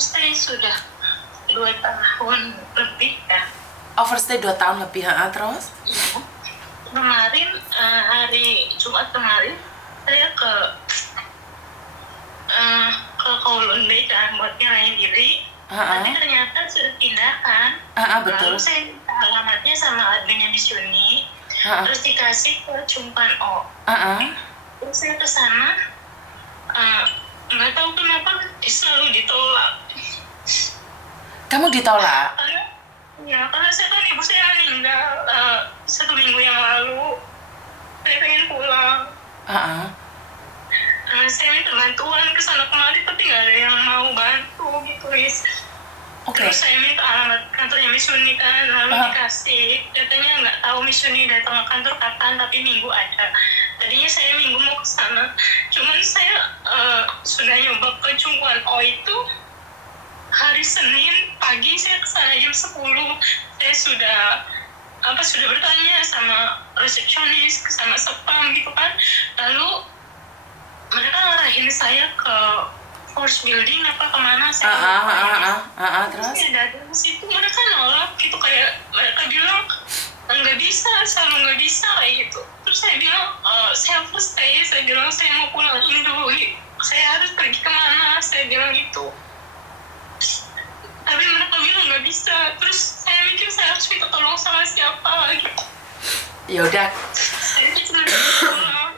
overstay sudah 2 tahun lebih ya. Overstay 2 tahun lebih, terus? Iya. Kemarin hari Jumat kemarin saya ke Kowloon kan buat nyerahin diri. Tapi ternyata sudah pindahkan. Betul. Lalu saya minta alamatnya sama adminnya Miss Yuni. Terus dikasih ke Chungpan O. Terus saya ke sana, nggak tahu kenapa selalu ditolak. Kamu ditolak? Karena saya kan ibu saya meninggal 1 minggu yang lalu. Saya pengen pulang. Saya minta bantuan ke sana kemari, tapi nggak ada yang mau bantu gitu, Miss. Terus saya minta alamat kantornya Miss Yuni kan, lalu dikasih. Katanya nggak tahu Miss Yuni datang ke kantor kapan, tapi minggu ada. Tadinya saya minggu mau ke sana, cuman saya sudah nyoba ke Chungwan O itu hari Senin pagi. Saya ke sana jam 10. Saya sudah bertanya sama resepsionis, sama spam gitu kan. Lalu mereka ngarahin saya ke Force Building apa kemana saya terus saya datang ke situ, mereka nolak gitu, kayak mereka bilang nggak bisa, selalu nggak bisa kayak gitu. Terus saya bilang saya overstay, saya bilang saya mau pulang dulu, saya harus pergi kemana, saya bilang gitu. Tapi mereka bilang nggak bisa. Terus saya mikir saya harus minta tolong sama siapa gitu. Yaudah. Saya cuma pulang.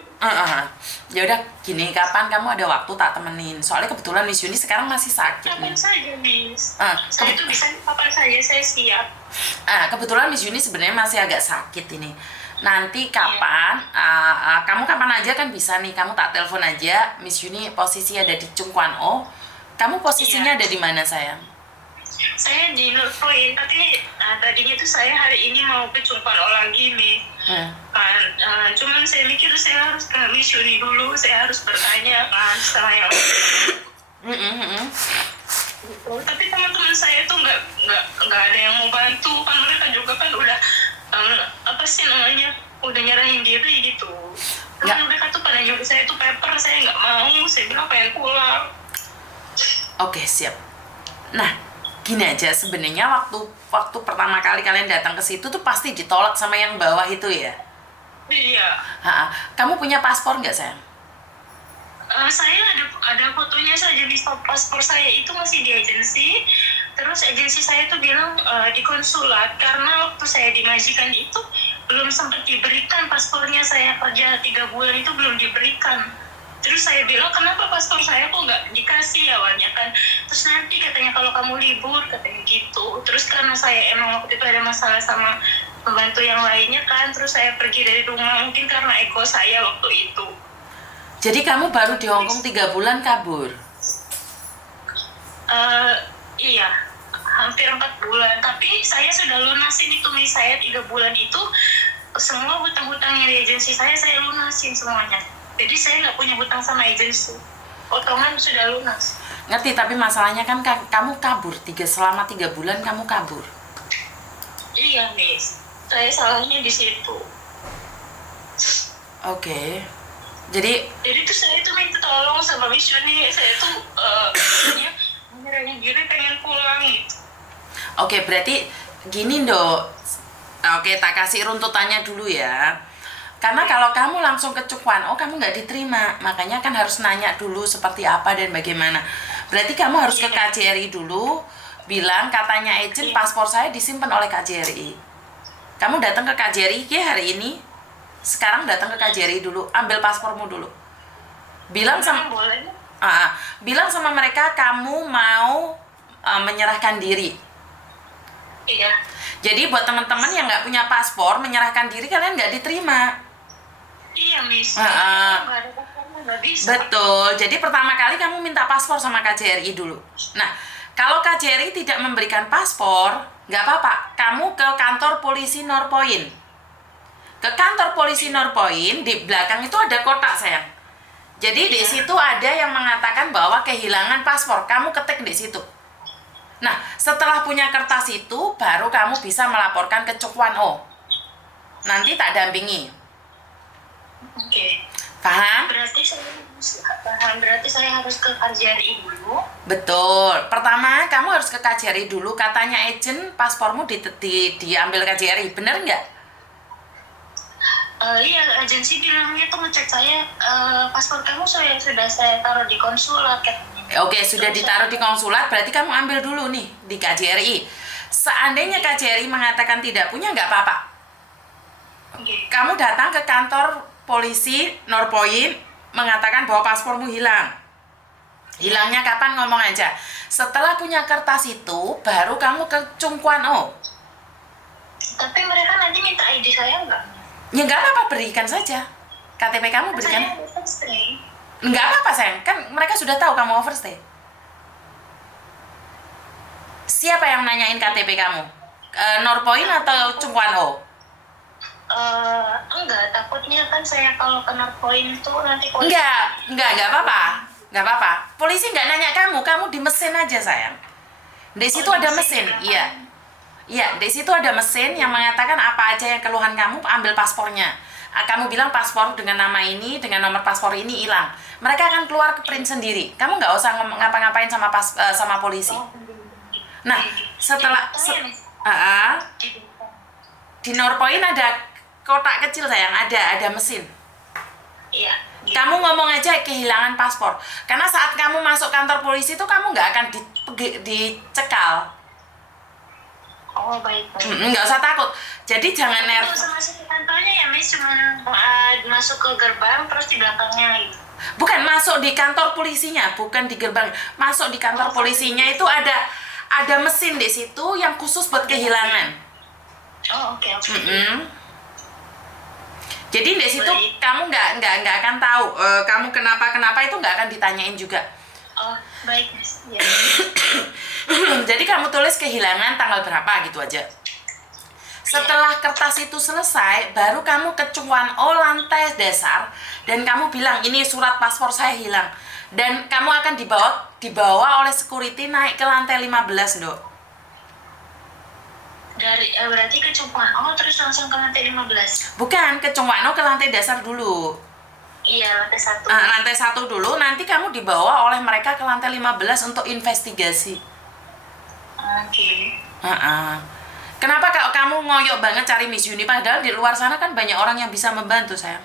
Yaudah, gini, kapan kamu ada waktu tak temenin? Soalnya kebetulan Miss Yuni sekarang masih sakit. Kapan saja, Miss. Saya itu bisa kapan saja, saya siap. Kebetulan Miss Yuni sebenarnya masih agak sakit ini. Nanti kapan, kamu kapan aja kan bisa nih, kamu tak telepon aja. Miss Yuni posisi ada di Chungkwan O. Kamu posisinya ada di mana, sayang? Saya di North Point, tapi tadinya tuh saya hari ini mau ke Chungkwan O lagi nih. Cuman saya mikir saya harus ke Miss Yuni dulu, saya harus bertanya kan setelah yang gitu. Tapi teman-teman saya tuh nggak ada yang mau bantu kan, mereka juga kan udah udah nyerahin diri gitu. Kan mereka tuh pada nyuruh saya tuh paper, saya nggak mau, saya bilang pengen pulang. Oke, siap. Nah, gini aja, sebenarnya waktu pertama kali kalian datang ke situ tuh pasti ditolak sama yang bawah itu ya? Iya. Kamu punya paspor nggak, sayang? Saya ada fotonya saja di paspor saya itu masih di agensi. Terus agensi saya tuh bilang di konsulat, karena waktu saya di majikan itu belum sempat diberikan paspornya. Saya kerja 3 bulan itu belum diberikan. Terus saya bilang, kenapa paspor saya kok nggak dikasih awalnya kan? Terus nanti katanya kalau kamu libur, katanya gitu. Terus karena saya emang waktu itu ada masalah sama pembantu yang lainnya kan, terus saya pergi dari rumah, mungkin karena ego saya waktu itu. Jadi kamu baru di Hong Kong 3 bulan kabur? Iya, hampir 4 bulan. Tapi saya sudah lunasin itu, Miss. Saya 3 bulan itu, semua hutang-hutang yang di agensi saya lunasin semuanya. Jadi saya nggak punya hutang sama agensi. Potongan sudah lunas. Ngerti, tapi masalahnya kan kamu kabur. Selama 3 bulan kamu kabur. Iya, Miss. Saya salahnya di situ. Oke. Jadi tuh saya tuh minta tolong sama Miss Yuni. Saya tuh nyerahin diri pengen pulang gitu. Oke, berarti gini, Dok. Oke, tak kasih runtutannya dulu ya. Karena kalau kamu langsung ke Chungkwan O, kamu nggak diterima. Makanya kan harus nanya dulu seperti apa dan bagaimana. Berarti kamu harus ke KJRI dulu, bilang katanya agent paspor saya disimpan oleh KJRI. Kamu datang ke KJRI hari ini. Sekarang datang ke KJRI dulu, ambil paspormu dulu. Bilang sama mereka kamu mau menyerahkan diri. Iya. Jadi buat teman-teman yang nggak punya paspor, menyerahkan diri kalian nggak diterima. Iya, Miss. Nggak bisa. Betul. Jadi pertama kali kamu minta paspor sama KJRI dulu. Nah, kalau KJRI tidak memberikan paspor, nggak apa-apa. Kamu ke kantor polisi North Point. Ke kantor polisi North Point, di belakang itu ada kotak, sayang. Jadi di situ ada yang mengatakan bahwa kehilangan paspor. Kamu ketik di situ. Nah, setelah punya kertas itu, baru kamu bisa melaporkan ke Chungkwan O. Nanti tak dampingi. Oke. Paham? Berarti saya harus ke KJRI dulu. Betul. Pertama, kamu harus ke KJRI dulu. Katanya agent paspormu diambil KJRI. Bener nggak? Iya, agensi bilangnya tuh ngecek saya, paspor kamu sudah saya taruh di konsulat. Oke, sudah ditaruh di konsulat, berarti kamu ambil dulu nih di KJRI. Seandainya KJRI mengatakan tidak punya, nggak apa-apa. Kamu datang ke kantor polisi Norpoint, mengatakan bahwa paspormu hilang. Hilangnya kapan, ngomong aja. Setelah punya kertas itu, baru kamu ke Chungkwan O. Tapi mereka nanti minta ID saya nggak? Ya nggak apa-apa, berikan saja. KTP kamu berikan. Saya overstay. Nggak apa-apa sayang, kan mereka sudah tahu kamu overstay. Siapa yang nanyain KTP kamu? Norpoint atau Chungkwan O? Enggak, takutnya kan saya kalau ke Norpoint itu nanti polisi. Enggak apa-apa. Nggak apa-apa. Polisi nggak nanya kamu di mesin aja sayang. Di situ ada mesin, iya. Iya, di situ ada mesin yang mengatakan apa aja yang keluhan kamu, ambil paspornya. Kamu bilang paspor dengan nama ini, dengan nomor paspor ini hilang. Mereka akan keluar ke print sendiri. Kamu nggak usah ngapa-ngapain sama polisi. Nah, setelah di Norpoint ada kotak kecil sayang, ada mesin. Iya. Kamu ngomong aja kehilangan paspor. Karena saat kamu masuk kantor polisi itu kamu nggak akan dicekal. Oh, baik. Nggak usah takut. Jadi jangan nervous. Kalau masuk ke kantornya ya, Miss, cuma masuk ke gerbang terus di belakangnya gitu. Bukan masuk di kantor polisinya, bukan di gerbang. Masuk di kantor polisinya itu ada mesin di situ yang khusus buat kehilangan. Oh, oke. Jadi di situ kamu nggak akan tahu kamu kenapa itu nggak akan ditanyain juga. Oh, baik, Miss. Ya. Jadi kamu tulis kehilangan tanggal berapa gitu aja. Setelah kertas itu selesai, baru kamu ke Chungkwan O lantai dasar dan kamu bilang ini surat paspor saya hilang. Dan kamu akan dibawa oleh security naik ke lantai 15, Dok. Berarti ke Chungkwan O terus langsung ke lantai 15. Bukan, ke Chungkwan O ke lantai dasar dulu. Iya, lantai 1. Lantai 1 dulu, nanti kamu dibawa oleh mereka ke lantai 15 untuk investigasi. Oke. Kenapa kalau kamu ngoyok banget cari Miss Uni, padahal di luar sana kan banyak orang yang bisa membantu, sayang?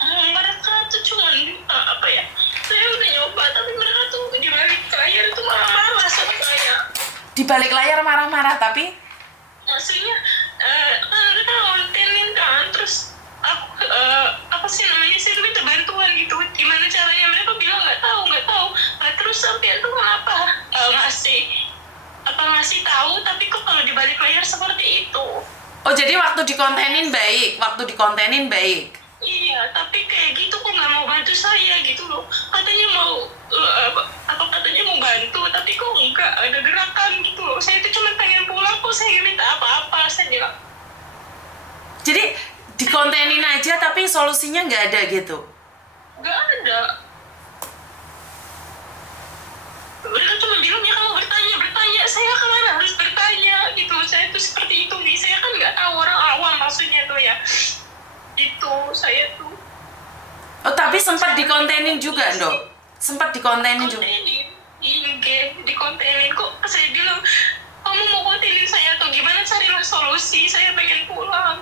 Mereka tuh cuma apa ya? Saya udah nyoba, tapi mereka tuh di balik layar itu marah-marah sama saya. Di balik layar marah-marah, tapi maksudnya mereka ngontenin kan, terus aku apa sih namanya, saya minta bantuan gitu, gimana caranya, mereka bilang nggak tahu. Terus sampai itu kenapa ngasih tahu, tapi kok kalau di balik layar seperti itu. Oh, jadi waktu dikontenin baik. Iya, tapi kayak gitu kok nggak mau bantu saya gitu loh. Katanya katanya mau bantu, tapi kok nggak ada gerakan gitu loh. Saya itu cuma pengen pulang, kok saya nggak minta apa-apa, saya bilang. Jadi dikontenin aja tapi solusinya nggak ada gitu? Nggak ada. Mereka cuma bilang ya kamu bertanya. Saya kemana harus bertanya gitu. Saya tuh seperti itu nih. Saya kan nggak tahu, orang awam maksudnya tuh ya. Itu saya tuh. Oh, tapi sempat dikontenin juga, Dok? Sempat dikontenin juga? Iya, dikontenin. Kok saya bilang, kamu mau kontenin saya atau gimana, carilah solusi. Saya pengen pulang.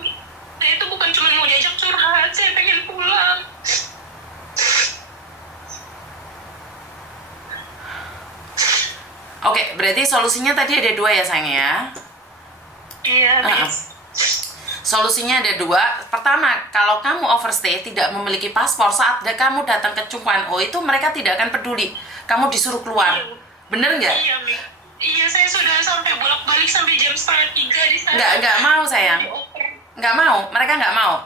Saya itu bukan cuma mau diajak curhat, saya pengen pulang. Oke, berarti solusinya tadi ada 2 ya, sayang ya? Iya, Miss. Solusinya ada 2. Pertama, kalau kamu overstay tidak memiliki paspor, saat kamu datang ke Chungkwan O itu mereka tidak akan peduli. Kamu disuruh keluar. Iya. Bener nggak? Iya, Miss. Iya, saya sudah sampai bolak-balik sampai jam 2:30 di sana. Nggak mau, sayang. Nggak mau, mereka nggak mau.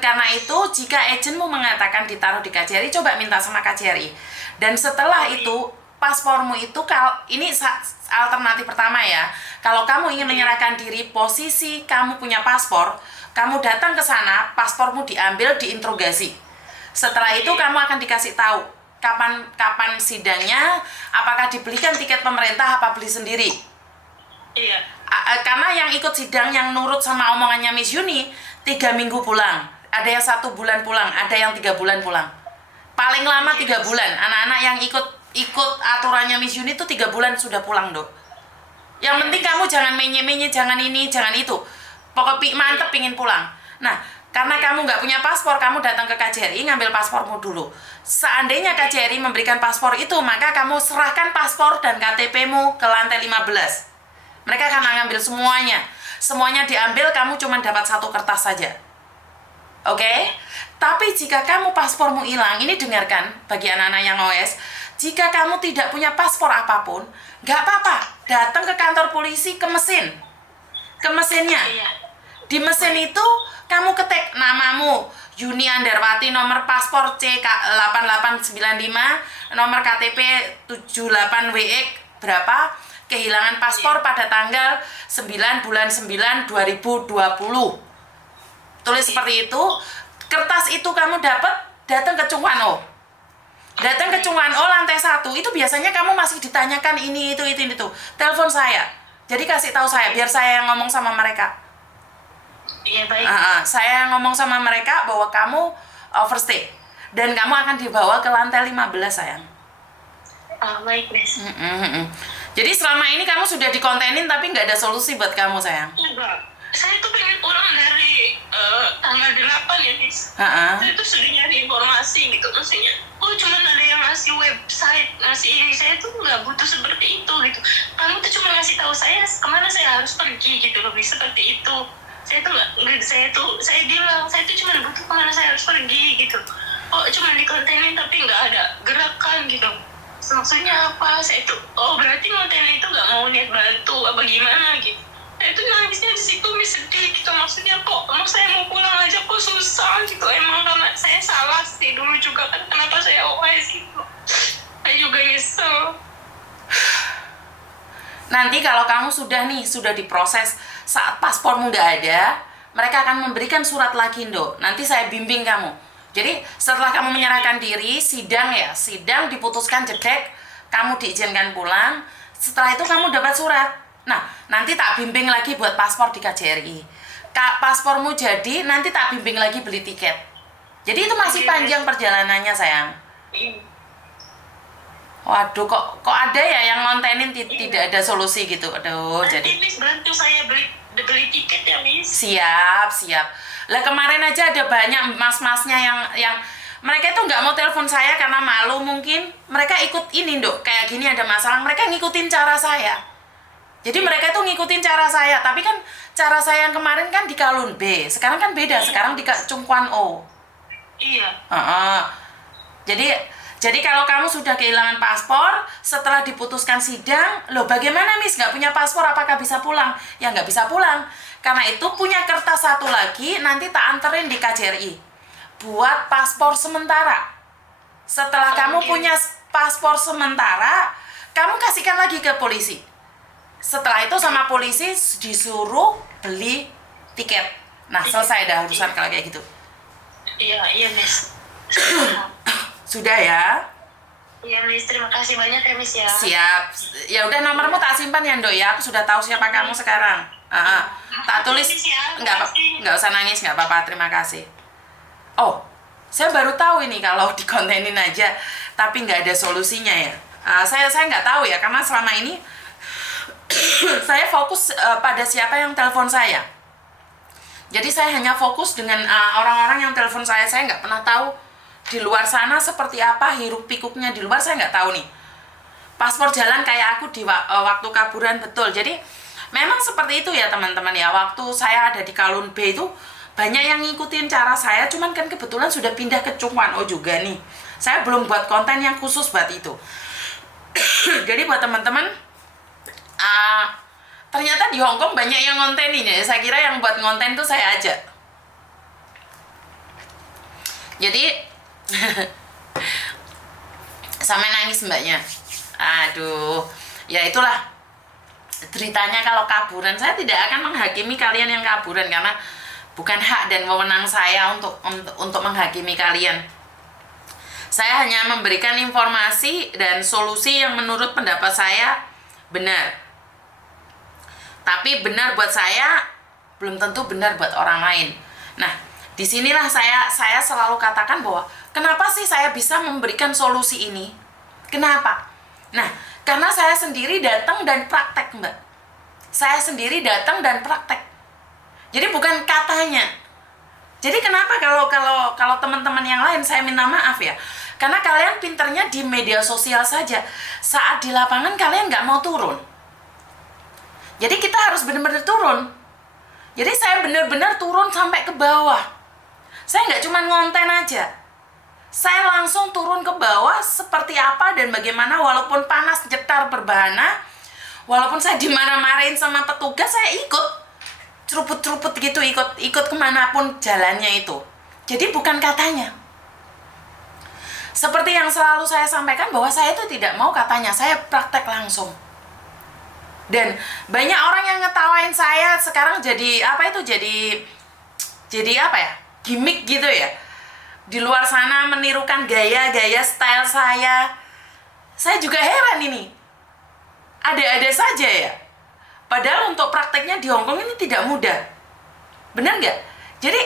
Karena itu, jika agentmu mengatakan ditaruh di KJRI, coba minta sama KJRI. Dan setelah itu, paspormu itu, ini alternatif pertama ya. Kalau kamu ingin menyerahkan diri, posisi kamu punya paspor, kamu datang ke sana, paspormu diambil, diinterogasi. Setelah itu kamu akan dikasih tahu kapan sidangnya, apakah dibelikan tiket pemerintah, apa beli sendiri. Iya. Karena yang ikut sidang yang nurut sama omongannya Miss Yuni 3 minggu pulang, ada yang 1 bulan pulang, ada yang 3 bulan pulang. Paling lama 3 bulan. Anak-anak yang ikut aturannya Miss Uni itu 3 bulan sudah pulang, Dok. Yang penting kamu jangan menye-menye, jangan ini, jangan itu. Pokoknya mantep pingin pulang. Nah, karena kamu nggak punya paspor, kamu datang ke KJRI ngambil paspormu dulu. Seandainya KJRI memberikan paspor itu, maka kamu serahkan paspor dan KTP-mu ke lantai 15. Mereka akan mengambil semuanya. Semuanya diambil, kamu cuma dapat 1 kertas saja. Oke? Tapi jika kamu paspormu hilang, ini dengarkan bagi anak-anak yang OS, jika kamu tidak punya paspor apapun, nggak apa-apa, datang ke kantor polisi, ke mesin. Ke mesinnya. Di mesin itu, kamu ketik namamu, Yuni Andarwati, nomor paspor CK8895, nomor KTP 78WX, berapa, kehilangan paspor pada tanggal 9 bulan 9 2020. Tulis seperti itu, kertas itu kamu dapat, datang ke Cungwan O. Datang ke Cungwan O lantai 1, itu biasanya kamu masih ditanyakan ini, itu. Telepon saya. Jadi kasih tahu saya, biar saya yang ngomong sama mereka. Iya, baik. Saya yang ngomong sama mereka bahwa kamu overstay. Dan kamu akan dibawa ke lantai 15, sayang. Baik, Miss. Jadi selama ini kamu sudah dikontenin tapi nggak ada solusi buat kamu, sayang? Enggak. Saya tuh pengen pulang dari tanggal 8 ya, Miss. Saya tuh sudah nyari informasi gitu, maksudnya cuma ada yang ngasih website, ngasih ini, saya tuh nggak butuh seperti itu gitu. Kamu tuh cuma ngasih tahu saya kemana saya harus pergi gitu, lebih seperti itu. Saya tuh saya bilang saya tuh cuma butuh kemana saya harus pergi gitu. Cuma dikontenin tapi nggak ada gerakan gitu. Maksudnya apa? Saya tuh berarti konten itu nggak mau niat bantu apa gimana gitu. Saya tuh nangisnya di situ, sedih gitu, maksudnya saya mau pulang aja kok susah gitu. Emang karena saya salah sih dulu juga kan, kenapa saya OS gitu. Saya juga nyesel. Nanti kalau kamu sudah diproses, saat paspormu nggak ada, mereka akan memberikan surat lagi, Dok. Nanti saya bimbing kamu. Jadi setelah kamu menyerahkan diri, sidang diputuskan jedek, kamu diizinkan pulang. Setelah itu kamu dapat surat. Nah, nanti tak bimbing lagi buat paspor di KJRI. Paspormu jadi, nanti tak bimbing lagi beli tiket. Jadi itu masih panjang perjalanannya, sayang. Waduh, kok ada ya yang ngontenin tidak ada solusi gitu. Aduh, nanti jadi Miss bantu saya beli tiket ya, Miss. Siap. Lah kemarin aja ada banyak mas-masnya yang mereka itu nggak mau telepon saya karena malu mungkin. Mereka ikut ini, Dok, kayak gini ada masalah, mereka ngikutin cara saya. Jadi mereka tuh ngikutin cara saya, tapi kan cara saya yang kemarin kan di Kalun B, sekarang kan beda, sekarang di Cungkwan O. Iya. Jadi kalau kamu sudah kehilangan paspor, setelah diputuskan sidang, loh bagaimana Miss, nggak punya paspor, apakah bisa pulang? Ya nggak bisa pulang, karena itu punya kertas satu lagi, nanti tak anterin di KJRI, buat paspor sementara. Setelah kamu punya paspor sementara, kamu kasihkan lagi ke polisi. Setelah itu sama polisi disuruh beli tiket. Nah, selesai dah urusan kalau kayak gitu. Iya, Miss. Sudah ya? Iya, Miss. Terima kasih banyak ya, Miss ya. Siap. Ya udah, nomormu tak simpan ya, Dok ya. Aku sudah tahu siapa kamu sekarang. Tak tulis. Nggak usah nangis, nggak apa-apa. Terima kasih. Oh, saya baru tahu ini kalau dikontenin aja tapi nggak ada solusinya ya. Saya nggak tahu ya, karena selama ini saya fokus pada siapa yang telepon saya. Jadi saya hanya fokus dengan orang-orang yang telepon saya nggak pernah tahu di luar sana seperti apa hiruk pikuknya di luar, saya nggak tahu nih. Paspor jalan kayak aku di waktu kaburan, betul. Jadi memang seperti itu ya teman-teman ya. Waktu saya ada di Kalun B itu banyak yang ngikutin cara saya, cuman kan kebetulan sudah pindah ke Cungkwan O juga nih. Saya belum buat konten yang khusus buat itu. Jadi buat teman-teman, ternyata di Hongkong banyak yang ngontenin ya. Saya kira yang buat ngonten tuh saya aja. Jadi sampai nangis mbaknya. Aduh, ya itulah ceritanya kalau kaburan. Saya tidak akan menghakimi kalian yang kaburan karena bukan hak dan wewenang saya untuk menghakimi kalian. Saya hanya memberikan informasi dan solusi yang menurut pendapat saya benar. Tapi benar buat saya belum tentu benar buat orang lain. Nah, Disinilah saya selalu katakan bahwa kenapa sih saya bisa memberikan solusi ini? Kenapa? Nah, karena saya sendiri datang dan praktek, Mbak. Saya sendiri datang dan praktek. Jadi bukan katanya. Jadi kenapa kalau teman-teman yang lain saya minta maaf ya? Karena kalian pinternya di media sosial saja. Saat di lapangan kalian nggak mau turun. Jadi kita harus benar-benar turun. Jadi saya benar-benar turun sampai ke bawah. Saya nggak cuma ngonten aja. Saya langsung turun ke bawah seperti apa dan bagaimana, walaupun panas jetar berbahana, walaupun saya dimarah-marahin sama petugas, saya ikut ceruput-ceruput gitu, ikut kemanapun jalannya itu. Jadi bukan katanya. Seperti yang selalu saya sampaikan bahwa saya itu tidak mau katanya, saya praktek langsung. Dan banyak orang yang ngetawain saya sekarang jadi apa itu, jadi apa ya, gimmick gitu ya. Di luar sana menirukan gaya-gaya style saya. Saya juga heran ini. Ada-ada saja ya. Padahal untuk prakteknya di Hongkong ini tidak mudah. Benar nggak? Jadi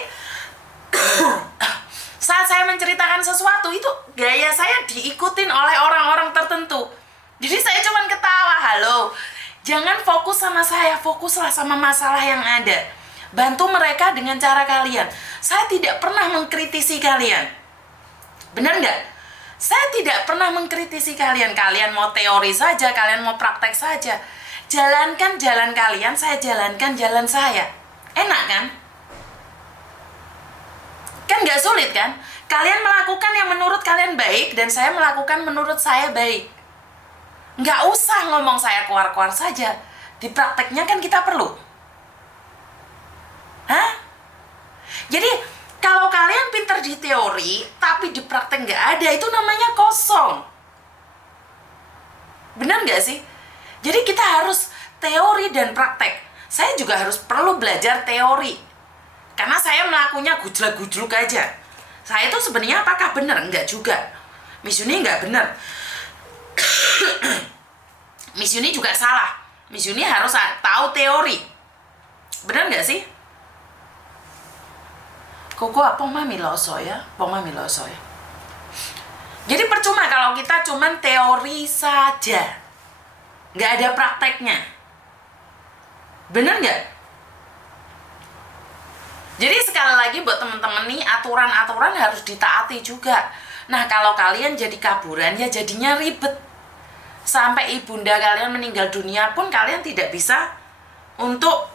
saat saya menceritakan sesuatu itu gaya saya diikutin oleh orang-orang tertentu. Jadi saya cuma ketawa, halo. Jangan fokus sama saya, fokuslah sama masalah yang ada. Bantu mereka dengan cara kalian. Saya tidak pernah mengkritisi kalian. Benar nggak? Saya tidak pernah mengkritisi kalian. Kalian mau teori saja, kalian mau praktek saja. Jalankan jalan kalian, saya jalankan jalan saya. Enak kan? Kan nggak sulit kan? Kalian melakukan yang menurut kalian baik, dan saya melakukan menurut saya baik. Nggak usah ngomong saya keluar-keluar saja. Di prakteknya kan kita perlu. Hah? Jadi kalau kalian pintar di teori tapi di praktek nggak ada, itu namanya kosong. Benar nggak sih? Jadi kita harus teori dan praktek. Saya juga harus perlu belajar teori, karena saya melakukannya gujlak-gujluk aja. Saya itu sebenarnya apakah benar? Enggak juga. Miss Yuni nggak benar. Miss Yuni juga salah. Miss Yuni harus tahu teori. Benar nggak sih? Koko pong mami loso ya, pong mami loso ya. Jadi percuma kalau kita cuman teori saja, nggak ada prakteknya. Bener nggak? Jadi sekali lagi buat teman-teman nih, aturan-aturan harus ditaati juga. Nah kalau kalian jadi kaburan ya jadinya ribet. Sampai ibunda kalian meninggal dunia pun kalian tidak bisa untuk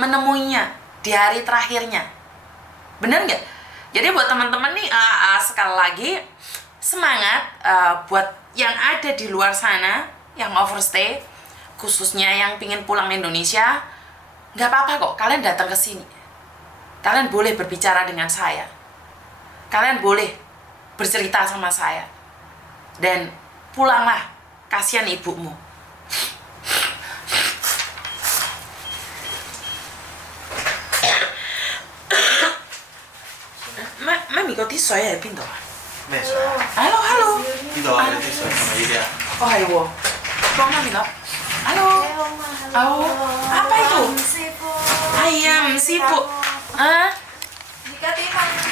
menemuinya di hari terakhirnya. Bener nggak? Jadi buat teman-teman nih, sekali lagi semangat buat yang ada di luar sana, yang overstay, khususnya yang pingin pulang Indonesia, nggak apa-apa kok, kalian datang ke sini. Kalian boleh berbicara dengan saya. Kalian boleh bercerita sama saya. Dan pulanglah, kasihan ibumu. Mami kok tiso ya pintu? Halo, halo. Pintu ada tiso sama dia. Oh, hayo. Kok mami lo? Halo. Oh, apa itu? Ayam sipu. Ah?